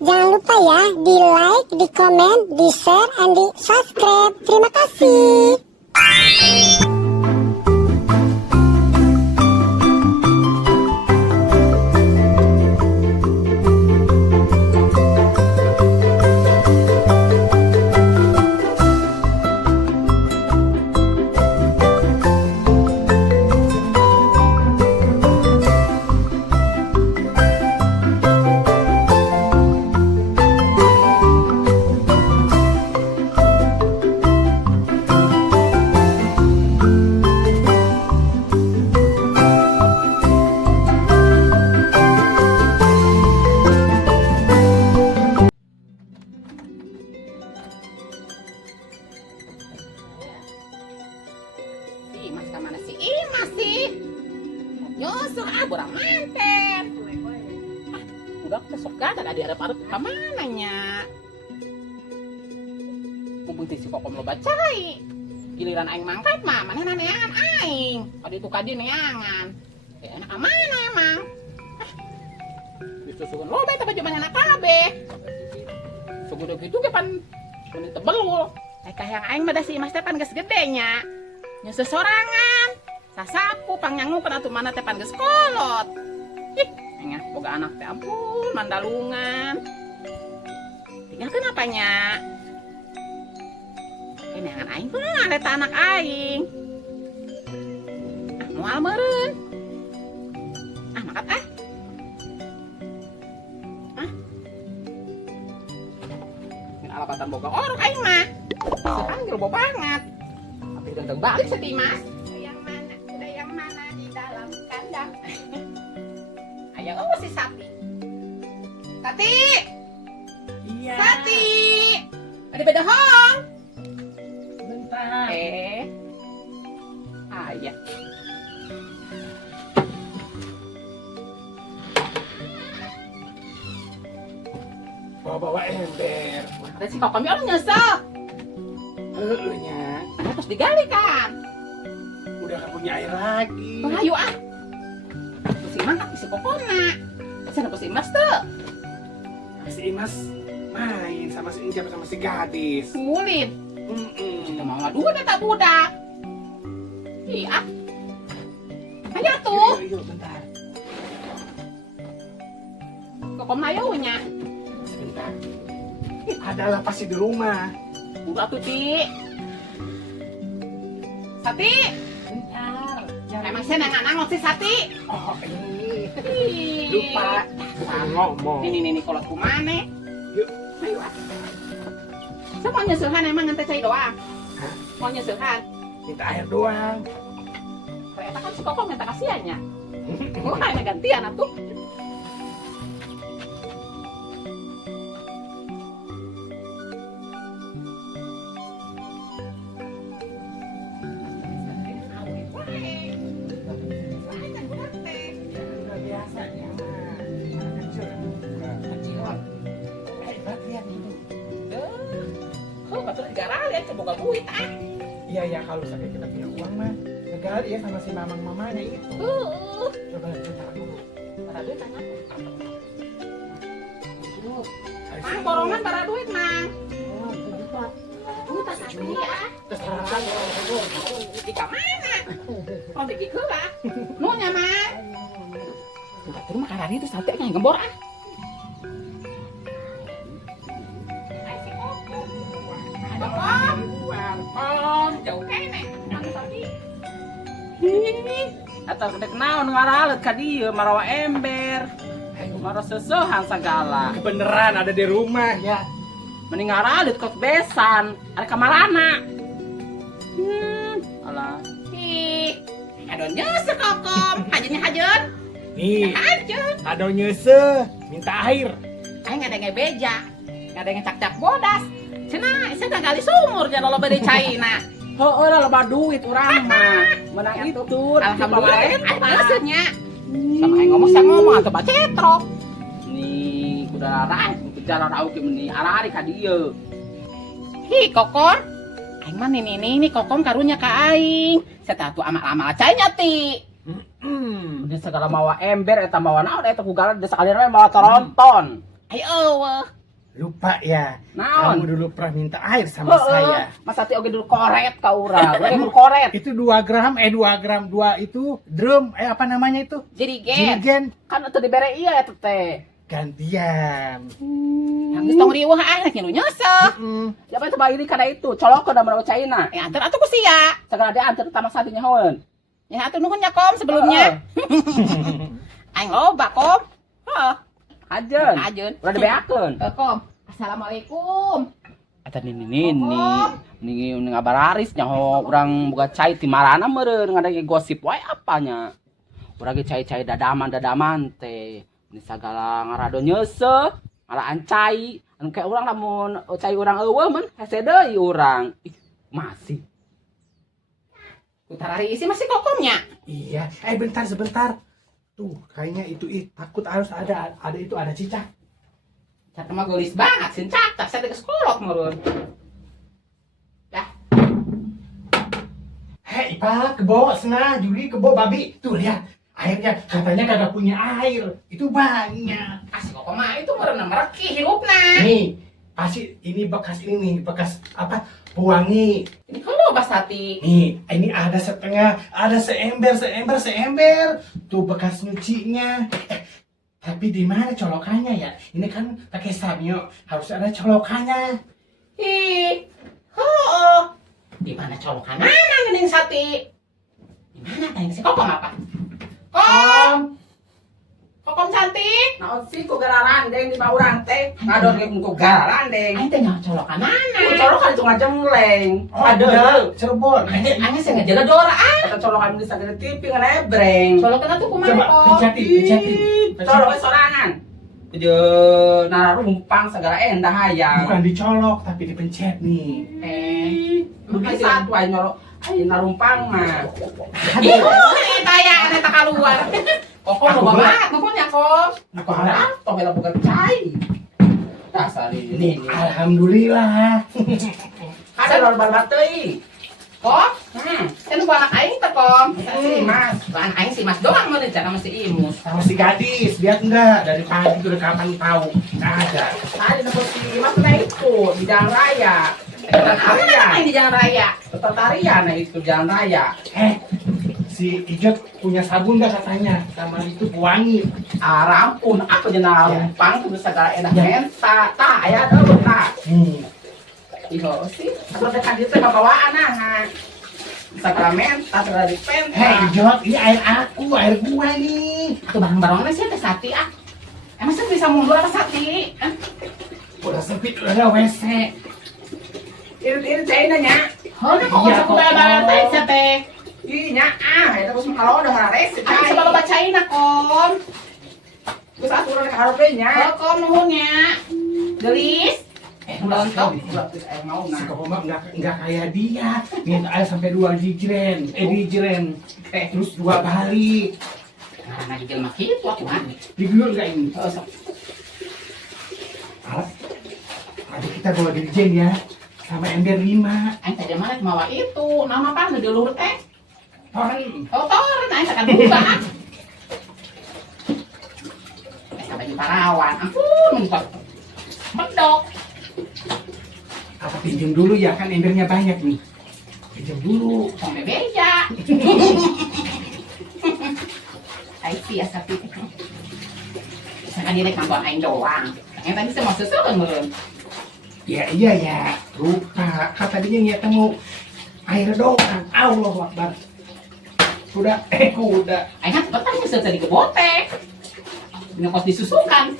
Jangan lupa ya, di like, di komen, di share, and di subscribe. Terima kasih. Imas kemana sih? Imas sih nyusul borang manten. Udah besok gak ada diharap-harap kemananya. Mumpung si kokom lo bacai. Giliran aing mangkat mah mana neangan aing. Pada itu kadi neangan. Enak mana emang? Disusukan lo bae tapi cuma anak kabe. Segudo gitu kepan kuning tebelul. Kayak yang aing mah da si Imas teh pan geus gedenya. Nyusul sorangan, sasapu, pangnyangukeun atuh mana teh pan geus kolot. Ih, engah boga anak teh ampun mandalungan. Tinggal kenapa nya? Ini angan aing pun ada anak aing. Moal meureun. Makat ah. Ini alapatan boga orok aing mah. Sepanggil bo banget. Tapi gendeng balik sedih mas. Udah yang mana di dalam kandang. Ayo si Sati. Sati. Iya. Sati. Ada beda hong. Bentar. Ayah. Bawa ember. Ada si kokom orang nyesel. Nya. Terus digali kan. Udah gak punya air lagi. Ayo ah. Si mangkat si kokona. Sana si Mas tuh. Si Imas main sama si Injap sama si gadis. Sulit. Kita mau ngadu tak budak. Iya. Ayo tuh. Yuk, bentar. Kokom ayunya. Sebentar. Adalah pasti di rumah. Udah tuh Ti. Sati. Bentar. Emang saya nangan si Sati. Oh, ini. Ih. Lupa. Bukan ngomong. Ini kolot kumane. Yuk. Ayo ah. Saya mau nyusulhan emang nanti saya doang. Hah? Mau nyusulhan. Minta air doang. Ternyata kan si Kokom minta kasihannya. Wah ini gantian atuh. Udah biasa ya, mah. Anak kecil yang buka. Kecilan. Hebat lihat ini. Oh, betul negara ya, coba buit ah. Iya, kalau sampai kita punya uang mah negara ya sama si mamang-mamanya itu. Coba bentar dulu. Para duit tanya. Ayo, Mang sini. borongan para duit, Mang. Oh, lupa. Duit tak asli ya. Terserah aja. Di mana? Oh, di kira. Nunya, Mang. Enggak terima karari itu sate kayak gembor ah. Jauh kene. Atau kedek naon ngaralet ka dieu marawa ember. Mara seusehan sagala. Kebeneran ada di rumah ya. Mending ngaralet kos besan, ada kamarana. Alah. Ih, adonnya sekokom. Hajennya hajen. Nih, Hajen. ada nyese, minta air. Aing nggak ada yang beja. Nggak ada yang cak-cak bodas. Cenah, saya nggak gali sumur jangan lo bade caina. Heueuh lah loba duit urang mah. Menang itu. Alhamdulillah, maksudnya. Sama aing ngomong saya ngomong atau baca cetrok. Nih, kuda raih jalan au ke meni arari ka dieu. Hi, kokon. Aing mah ini kokon karunya ka aing. Satatu amal-amal cainya ti. Di segala mawa ember eta mawa naon eta ku galan desa alirna mawa toronton. Ayo, Lupa ya. Naon? Kamu dulu pernah minta air sama saya. Mas Ati oge dulu koret ka urang. Oge dulu koret. Itu 2 gram, 2 gram, 2 itu drum, apa namanya itu? jirigen. Jirigen. Kan teu dibere iya eta teh. Gantian. Yang geus tong riweuh anak nu nyesel. Siapa itu bayi kana itu? Colok da marawa caina. Ya antar atuh ku sia. Sagala dia antar tamak satinya haweun. Ya atuh nuhun ya Kom sebelumnya. Aing loba Kom. Heeh. Ajeun. Ajeun. Udah dibeakeun. Kom. Assalamualaikum. Eta nini ngabararis nyaho urang boga cai ti marana meureun ngadage gosip wae apanya. Urang ge cai-cai dadaman teh. Ini sagala ngarado nyeuseut, ngalaan cai. Anu kayak urang lamun cai urang eueuh mun hese deui urang. Ih, masih. Kutarari isi masih kokomnya. Iya, bentar sebentar. Tuh, kayaknya itu takut harus ada itu ada cicak. Cata mah gelis banget sin cacak saya ke sekolot meureun. Dah. Hei, Pak, kebo senang, Juli kebo babi. Tuh lihat, airnya katanya kagak punya air. Itu banyak. Asik kok mah itu meureun mereki hirupna. Nih, pasti ini bekas apa? Pewangi. Ini kan lo Hati. Nih, ini ada setengah, ada seember. Tuh bekas nyucinya. Tapi di mana colokannya ya? Ini kan pakai samyo, harus ada colokannya. Ih. Oh. Di mana colokan mana geuning Sati? Di mana tanya si Kokom apa? Kom. Kokom cantik. Naon sih ku gararandeng di bawah urang teh? Ngadon ge untuk gararandeng. Aing teh nyaho colokan mana? Ku colokan itu ngajengleng. Ada Cirebon. Aing sih ngajaga Dora ah. Eta colokan bisa gede TV nganebreng. Colokan tuh kumaha Coba Kom? pencetin. Colok sorangan. Je nararumpang segala endah hayang. Bukan dicolok, tapi dipencet nih. Bukan satu aja nyolok. Ayo narumpang mah. Ih, eta ya eta keluar. Kokom loba banget nuhunnya Kom. Aku harap. Toh bela bukan cai. Dasar ini. Alhamdulillah. Ada lor barbat teuing. Kom, kan gua anak aing teh Kom. Si Mas. Bukan aing si Mas doang mah cara masih imus. Sama si gadis, lihat enggak? Dari pagi udah kapan tahu? Nggak ada. Tadi dapat si Mas nah itu di jalan raya. Aing di jalan raya. Tarian nah itu jalan raya. Si Ijot punya sabun nggak katanya? Sama itu pewangi. Ah rampun apa jeung narumpang kudu sagala endah menta. Tah aya deuleu tah. Iho sih, aku dekat itu bawaan nah. Sakramen, segala dipenta. Ijot, ini air aku, air gua nih. Atuh barang-barangnya sih teh Sati ah. Emang sih bisa mundur apa Sati? Udah sempit, udah ada WC. Irit-irit caina nya. Heuh, kok bisa bayar teh sia teh. Ih nya eta geus kalau udah ngares Aku coba bacain Kom. Geus aturan ka harepe nya. Kom nuhunnya. Gelis. Nonton. Si Koko mah nggak kayak dia. Minta air sampai 2 dijren. Terus 2 balik. Nah, gigil mah kitu aku mah. Digulur nggak ini? Tadi kita bawa dirjen ya. Sama ember 5. Aing teh mana mawa itu, nama apa nu diluhur teh? Toren. Oh, toren aing tekan buka. Baju parawan. Ampun, mentok. Medok. Apa pinjam dulu ya, kan embernya banyak nih. Pinjam dulu. Sampai beja. Aing sih sapi. Misalkan dia kantor aing doang. Yang tadi saya mau susul kan meureun. Ya iya ya. Lupa. Kata tadinya niatnya mau air doang. Allah Akbar. Kuda. Aing kan cepet tadi susul di kebotek. Nyokos disusukan.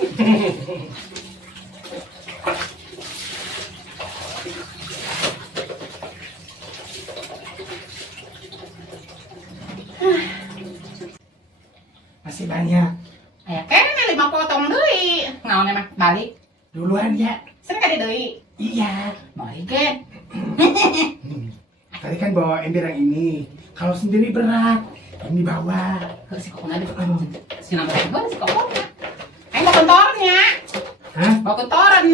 Masih banyak. Aya kene 5 potong deui. Naon emang balik? Duluan ya. Sering kali deui. Iya. Mari ke. Tadi kan bawa ember yang ini. Kalau sendiri berat. Ini bawa. Si kokona ada si nama gue si kokona. Aing mau kentornya. Hah? Mau kentoran.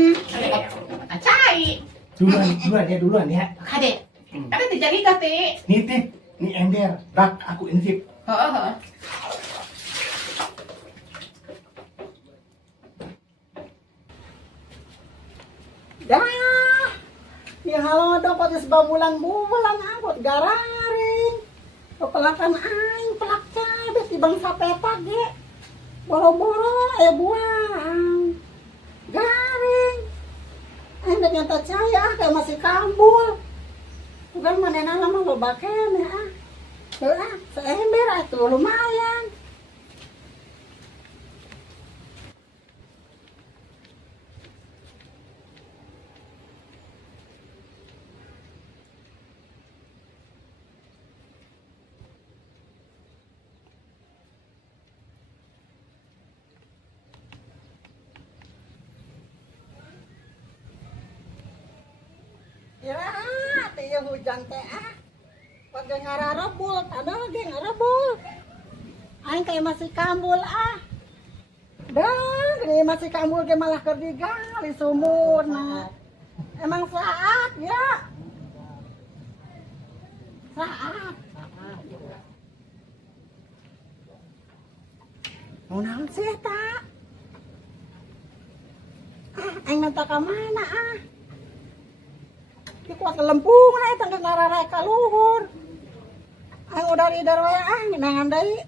Acai. Duluan ya. Kade. Kade dijagi gati. Nitip. Ini ember. Bak, aku nitip. Heeh. Dah. Ya halo dong pada sebabulan-bulan angkut gararing. Kepelakan aing pelak cabet di bangsa petak ge. Boro-boro buang. Garing. Aing da nyata caya kayak masih kambul. Bukan manena lama lo baken ya. Heuh, seember atuh lumayan. Ya, tieu hujan teh Pake ngararebul, tanah ge ngarebul. Aing kayak masih kambul Dah, gini masih kambul ge malah keur digali sumurna. Emang saat ya. Saat. Mau naon sih eta? Aing minta ka mana Ki kuat lempung na eta geus ngarare ka luhur. Aing udah ridar we ngeunangan deui.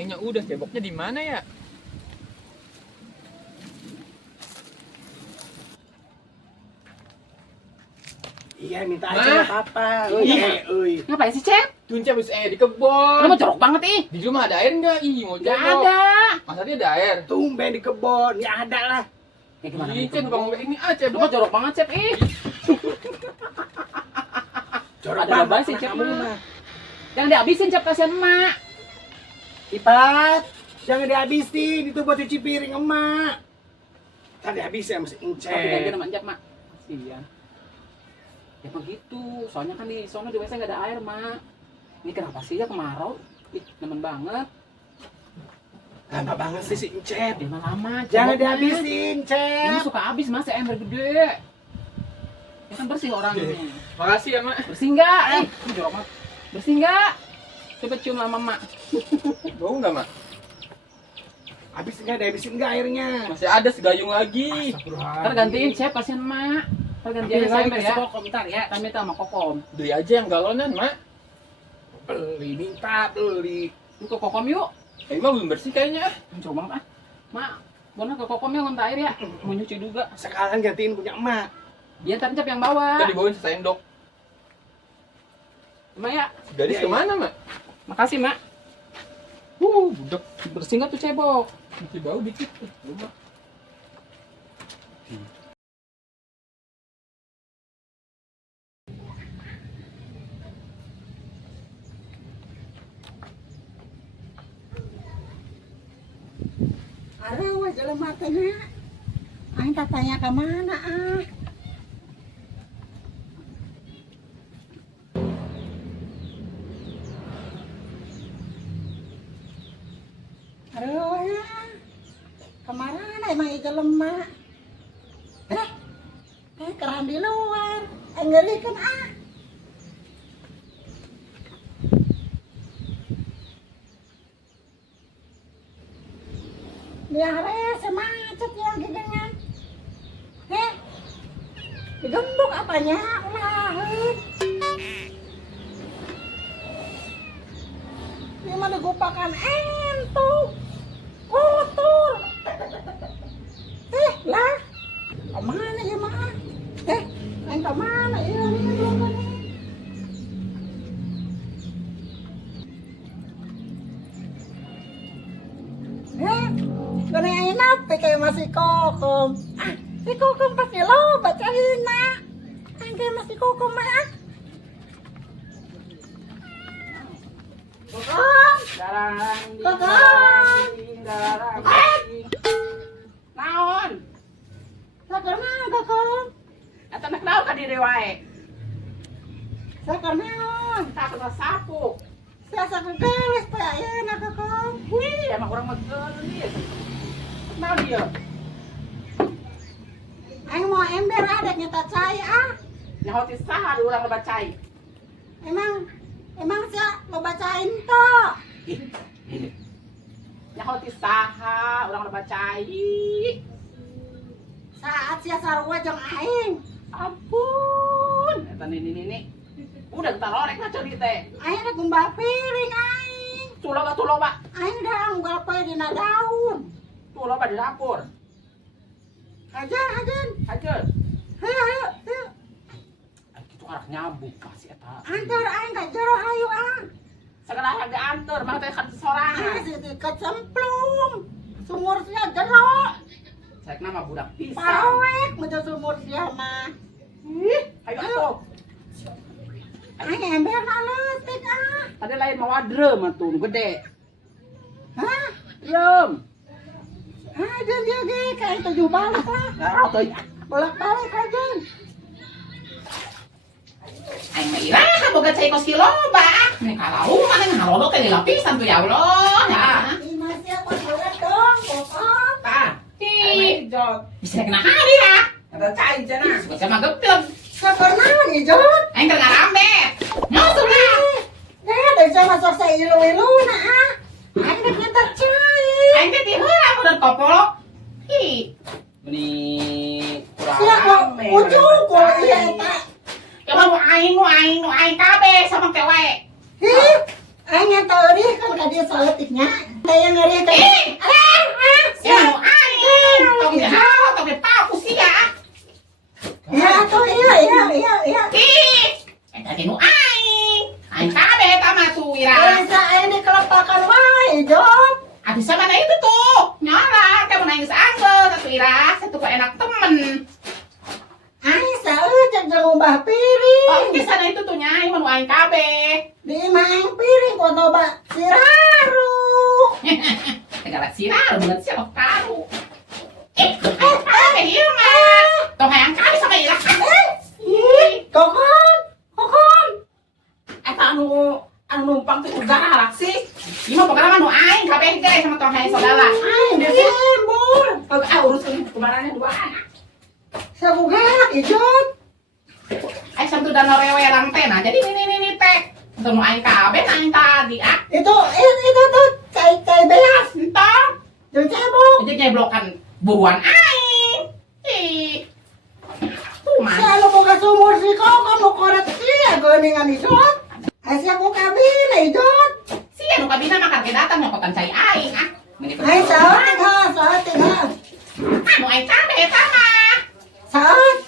Nya udah ceboknya di mana ya? Iya, minta aja apa. Euy. Ngapain sih, Cep? Tunca habis di kebon. Lu mau jorok banget ih. Di rumah ada air enggak? Ih, mau Gak cebok. ada. Masa dia ada air? Tumben di kebon, ya ada lah. Ya gimana? Ih, Cep, bang ini Lu cebok. mah jorok banget, Cep ih. Jorok Ada banget lebay sih, Cep kamu mah. mah. Jangan dihabisin, Cep, kasihan emak. Ipat, jangan dihabisin, itu buat cuci piring emak. Tadi habisin mesti Tapi ganti incet. nama Jap, Mak. Kasihan. Ya begitu, soalnya kan di sono di WC nggak ada air, Mak. Ini kenapa sih ya kemarau? Ih, nemen banget. Lama banget sih si incet. Dia mah lama. Jangan ceboknya. dihabisin, Ini Cep. suka habis, Mas, ember gede. Ya kan bersih orangnya. Makasih ya, Mak. Bersih nggak? Ini jorok banget. Bersih nggak? Coba cium sama Mak. Bau enggak, Mak? Habisin nggak, dihabisin nggak airnya? Masih ada segayung lagi. Ntar gantiin, Cep, kasihan Mak. Ntar gantiin saya ember ya. Komentar ya. Kita minta sama Kokom. Beli aja yang galonan, Mak. Beli, minta beli. Lu ke Kokom yuk. Emang belum bersih kayaknya. Coba banget Mak, Bona ke Kokom ya ngonta air ya. Mau nyuci juga. Sekarang gantiin punya emak. Dia ntar Cep yang bawa. Kita dibawain sesendok. Mak ya. Gadis Iya, kemana, Mak? Makasih, Mak. Budak. Bersih nggak tuh cebok? Masih bau dikit. Lupa. Aduh, wah jelema teh nya. Aing tanya ke mana Aduh ya. Kemana emang ieu jelema? Keran di luar. Ngerikan Dia rese macet ya gigengan. Digembok apanya? Ulah. Dia mah digupakan entuk. Kotor. Lah. Kemana ya mah? Yang kemana ya? Gak enak kayak masih kokom. Si kokom pasti lo baca hina. Kayak masih kokom mah. Kokom. Garang di Kokom. garang di. Naon? Sakarna kokom. Eta nak naon ka diri wae? Sakarna. Tak kena sapu. Saya sakar gelis teh ayeuna kokom. Wih, emang orang mah gelis. Naon dia? Aing mau ember ada nyata cai Nyaho ti saha di urang lebacai. Emang Emang sia lo bacain toh? Ya kalau tisaha, orang udah bacai. Saat sia sarua jeung aing. Ampun, eta ini. Udah kita lorek na cari teh. Aing rek ngumbah piring aing. Tuh loba. Aing darang unggal poe dina daun. Tuh loba di dapur. Hajar. Aja. Hayo. Itu anak nyambung pasti eta. Antar aing ka jero hayu ah. Segala yang diantar, mah teh kan sorangan. Ah, si kecemplung. Sumur sia jero. Saya nama budak pisang. Parowek mun sumur sia mah. Ayo atuh. Aing emberna leutik ah. Tadi lain mau drum atuh, nu gede. Hah? Drum. Ah, jeung dia ge kayak 7 balik lah. Nah, teh. Bolak-balik aja. Aing mah iraha boga cai kos loba. Nih kalau mana ngalodo teh dilapisan tuh ya Allah. Ya. Ini masih apa surat dong, pokok. Tah. Bisa kena hari ya. Ada cai cenah. Suka sama geblek. Sabarnaon nih, Jod? Aing keur ngarambe. Nyusul lah. Dari sama sok sa ilu-ilu na ah. Aing udah pintar cai. Aing teh tiheula udah kopolok. Hi. Ini kurang Sia kok rame, ujung udah kok bacai. iya eta. Ya mau aing kabeh sama cewek. Ih, aing yang tahu dia kan ka dia saletiknya. Saya ngeri ka. Ya mau aing. Tong di hal, tong di paku sia. Ya tuh iya. Ih. Eta teh nu aing. Aing kabeh eta mah tuh ira. Bisa ini kelepakan wae, Jod. Abis sama na itu tuh. Nyala, kamu nangis angel satu ira, satu kok enak temen. Aing saeucek jeung umbah piring. Oh, di sana itu tuh nyai mau aing kabeh. Di main piring kok loba siraru. Segala sinar banget siapa tahu. Ieu mah. Tong hayang kali sama ira. Kokon. Eta anu numpang teh udara halak sih. Ieu mah pokona mah nu aing kabeh ge sama tong hayang saudara. Aing disembur. Urusan kumarannya dua anak. Sabugalak Ijot. Aing satu dan rewelang teh nah. Jadi ini teh. Untuk nu aing kabeh aing tadi ah. Itu tuh cai beas. Entah. Jeung cebok. Jadi nyeblokan buruan aing. Ih. Tuh Si mah. anu boga sumur si kokon nu korek sia geuningan Ijot. Asa ku kabina Ijot. Si anu kabina makan ke datang nyokotan cai aing ah. Ai saeutik ha. Anu aing kabeh eta mah. Saeutik